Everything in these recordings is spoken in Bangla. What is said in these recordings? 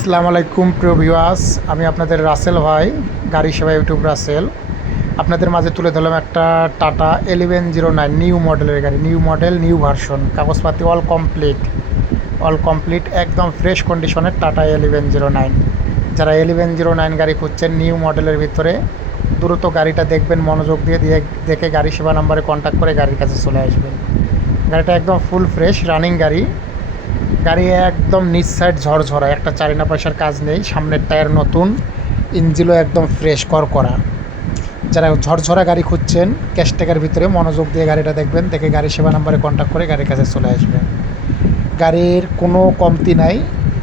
আসসালামু আলাইকুম প্রিয় ভিউয়ার্স, আমি আপনাদের রাসেল ভাই, গাড়ি সেবা ইউটিউব রাসেল। আপনাদের মাঝে তুলে ধরলাম একটা টাটা 1109 নিউ মডেলের গাড়ি, নিউ মডেল নিউ ভার্সন, কাগজপাতি অল কমপ্লিট একদম ফ্রেশ কন্ডিশনের টাটা 1109। যারা 1109 গাড়ি খুঁজছেন নিউ মডেলের ভিতরে, দ্রুত গাড়িটা দেখবেন, মনোযোগ দিয়ে দেখে গাড়ি সেবা নাম্বারে কন্ট্যাক্ট করে গাড়ির কাছে চলে আসবেন। গাড়িটা একদম ফুল ফ্রেশ রানিং গাড়ি একদম নিচ সাইড ঝরঝরা, একটা চারিনা পয়সার কাজ নেই, সামনের টায়ার নতুন, ইঞ্জিনও একদম ফ্রেশ করা। যারা ঝরঝরা গাড়ি খুঁজছেন ক্যাশটেকের ভিতরে, মনোযোগ দিয়ে গাড়িটা দেখবেন, দেখে গাড়ি সেবা নাম্বারে কন্ট্যাক্ট করে গাড়ির কাছে চলে আসবেন। গাড়ির কোনো কমতি নাই,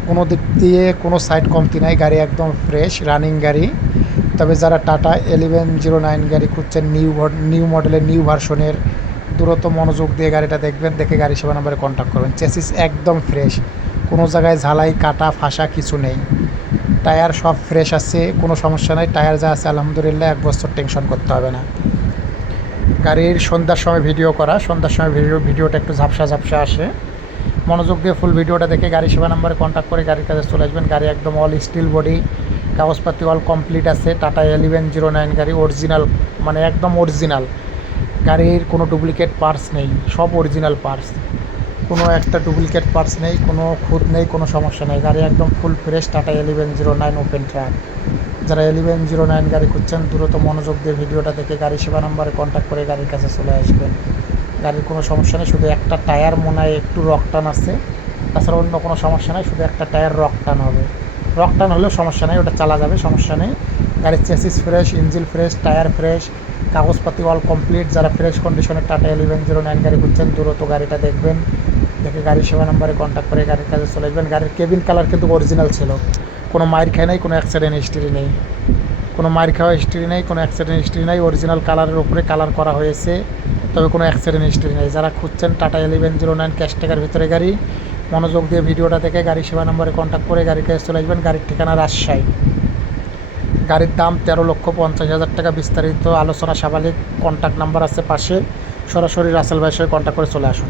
কোনো দিক দিয়ে কোনো সাইড কমতি নাই, গাড়ি একদম ফ্রেশ রানিং গাড়ি। তবে যারা টাটা 1109 গাড়ি খুঁজছেন নিউ মডেলের নিউ ভার্সনের, দ্রুত মনোযোগ দিয়ে গাড়িটা দেখবেন, দেখে গাড়ি সেবা নাম্বারে কন্ট্যাক্ট করবেন। চেসিস একদম ফ্রেশ, কোনো জায়গায় ঝালাই কাটা ফাঁসা কিছু নেই, টায়ার সব ফ্রেশ আছে, কোনো সমস্যা নেই। টায়ার যা আছে আলহামদুলিল্লাহ, 1 বছর টেনশন করতে হবে না। গাড়ির সন্ধ্যার সময় ভিডিও করা, সন্ধ্যার সময় ভিডিওটা একটু ঝাপসা আসে। মনোযোগ দিয়ে ফুল ভিডিওটা দেখে গাড়ি সেবা নাম্বারে কন্ট্যাক্ট করে গাড়ির কাছে চলে আসবেন। গাড়ি একদম অল স্টিল বডি, কাগজপাতি অল কমপ্লিট আছে। টাটা 1109 গাড়ি অরিজিনাল, মানে একদম অরিজিনাল। গাড়ির কোনো ডুপ্লিকেট পার্টস নেই, সব অরিজিনাল পার্টস, কোনো একটা ডুপ্লিকেট পার্টস নেই, কোনো খুঁত নেই, কোনো সমস্যা নেই। গাড়ি একদম full fresh tata 1109 open truck. যারা 1109 গাড়ি খুঁজছেন, দ্রুত মনোযোগ দিয়ে ভিডিওটা দেখে গাড়ি সেবা নাম্বারে কন্ট্যাক্ট করে গাড়ির কাছে চলে আসবেন। গাড়ির কোনো সমস্যা নেই, শুধু একটা টায়ার মনে হয় একটু রকটান আছে, তাছাড়া অন্য কোনো সমস্যা নেই, শুধু একটা টায়ার রকটান হবে। রকটান হলেও সমস্যা নেই, ওটা চালা যাবে, সমস্যা নেই। গাড়ির chassis fresh, engine fresh, tyre fresh, কাগজপাতি অল কমপ্লিট। যারা ফ্রেশ কন্ডিশনের টাটা 1109 গাড়ি খুঁজছেন, দ্রুত গাড়িটা দেখবেন, দেখে গাড়ি সেবা নাম্বারে কন্ট্যাক্ট করে গাড়ির কাছে চলে আসবেন। গাড়ির কেবিন কালার কিন্তু অরিজিনাল ছিল, কোনো মাইর খায় নাই, কোনো অ্যাক্সিডেন্ট হিস্ট্রি নেই, কোনো মাইর খাওয়া হিস্ট্রি নেই, কোনো অ্যাক্সিডেন্ট হিস্ট্রি নেই। অরিজিনাল কালারের উপরে কালার করা হয়েছে, তবে কোনো অ্যাক্সিডেন্ট হিস্ট্রি নেই। যারা খুঁজছেন টাটা 1109 ক্যাশটেকের ভিতরে গাড়ি, মনোযোগ দিয়ে ভিডিওটা দেখে গাড়ি সেবা নাম্বারে কন্ট্যাক্ট করে গাড়ির কাছে চলে আসবেন। গাড়ির ঠিকানা রাজশাহী। গাড়ির দাম 13,50,000 টাকা। বিস্তারিত আলোচনা সাবালিক, কন্ট্যাক্ট নাম্বার আছে পাশে, সরাসরি রাসেল ভাইয়ের সঙ্গে কন্ট্যাক্ট করে চলে আসুন।